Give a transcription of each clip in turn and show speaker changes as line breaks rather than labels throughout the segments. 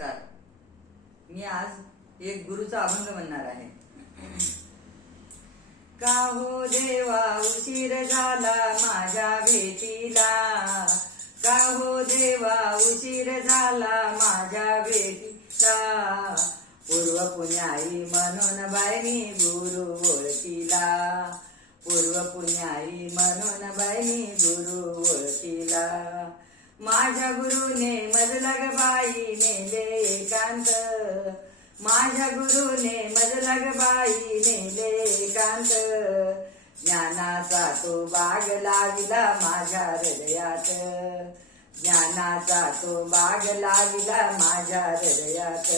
नमस्कार. मी आज एक गुरुचा अभंग म्हणणार आहे. का हो देवा उशीर झाला माझ्या भेटीला? का हो देवा उशीर झाला माझ्या भेटीला? पूर्व पुण्याई म्हणून बायनी गुरु ओळखीला. पूर्व पुण्याई म्हणून बायनी गुरु ओळखीला. माझ्या गुरुने मजलग बाई नेले एकांत. माझ्या गुरुने मजलग बाई नेले एकांत. ज्ञानाचा तो बाग लाविला माझ्या हृदयात. ज्ञानाचा तो बाग लाविला माझ्या हृदयात.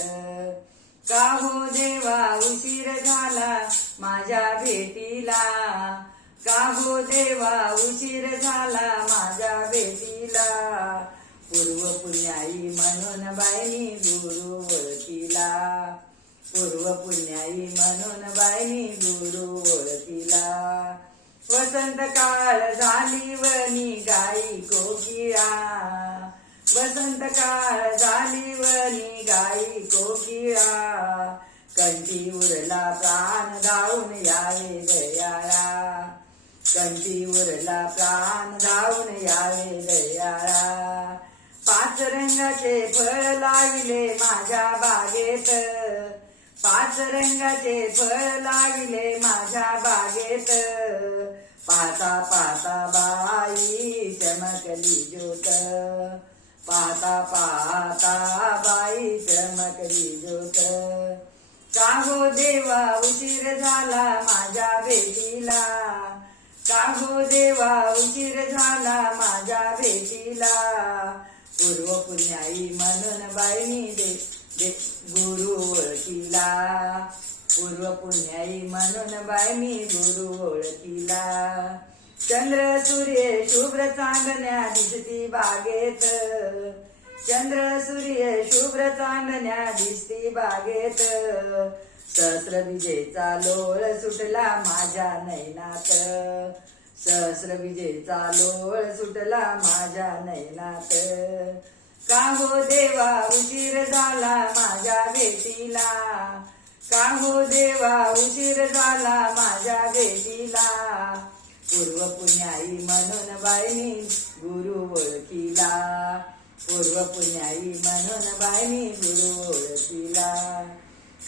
का हो देवा उशीर झाला माझ्या भेटीला? का हो देवा उशीर झाला माझ्या पुण्याई म्हणून बाईनी गुरु ओळखीला. पूर्व पुण्याई म्हणून बाईनी गुरु ओळखीला. वसंत काळ झाली वनी गाई कोकिळा. वसंत काळ झाली वनी गाई कोकिळा. कंठी उरला प्राण धावून यावे दयाळा. कंठी उरला प्राण धावून यावे पाच रंगाचे फळ लाविले माझ्या बागेत. पाच रंगाचे फळ लाविले माझ्या बागेत. पाहता पाहता बाई चमकली ज्योत. पाहता पाहता बाई चमकली ज्योत. कागो देवा उशीर झाला माझ्या भेटीला? कागो देवा उशीर झाला माझ्या भेटीला? पूर्व पुण्याई म्हणून बाईनी दे दे गुरु ओळखीला. पूर्व पुण्याई म्हणून बाईनी गुरु ओळखीला. चंद्र सूर्य शुभ्र चांदण्या दिसती बागेत. चंद्र सूर्य शुभ्र चांदण्या दिसती बागेत. सहस्र विजेचा लोळ सुटला माझ्या नैनात सहस्र विजेचा लोळ सुटला माझ्या नैनात का हो देवा उशीर झाला माझ्या भेटीला? का हो देवा उशीर झाला माझ्या भेटीला? पूर्व पुण्याई म्हणून बाईनी गुरु ओळखीला. पूर्व पुण्याई म्हणून बाईनी गुरु ओळखीला.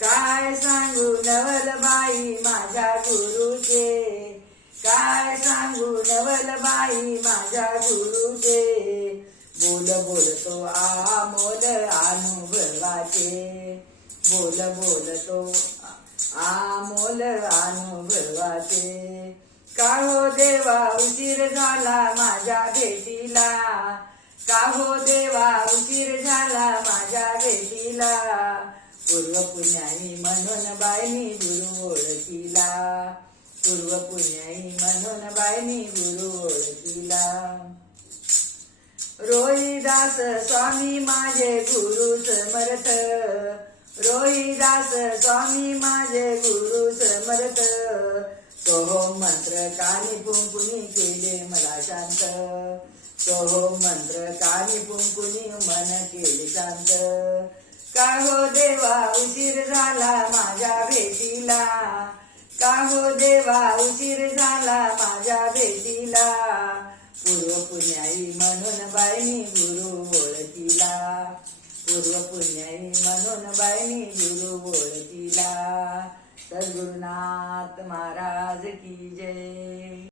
काय सांगू नवल बाई माझ्या गुरुचे? काय बाई माझ्या गुरुचे बोल बोलतो आमोल अनुभवाचे. बोल बोलतो आमोल अनुभवाचे. का हो देवा उशीर झाला माझ्या भेटीला. का हो देवा उशीर झाला माझ्या भेटीला. पूर्व पुण्यानी म्हणून बाईनी गुरु ओळखीला. पूर्व पुण्याई म्हणून बाईनी गुरु ओळखीला. रोहिदास स्वामी माझे गुरु समर्थ. रोहिदास स्वामी माझे गुरु समर्थ. सोहम हो मंत्र कानी पुंकुनी केले मला शांत. सोहम हो मंत्र कानी पुंकुनी मन केले शांत. का हो देवा उशीर झाला माझ्या का हो देवा उशीर झाला माझ्या भेटीला? पूर्व पुण्याई म्हणून बाईनी गुरु ओळखीला. पूर्व पुण्याई म्हणून बाईनी गुरु ओळखीला. सद्गुरुनाथ महाराज की जय.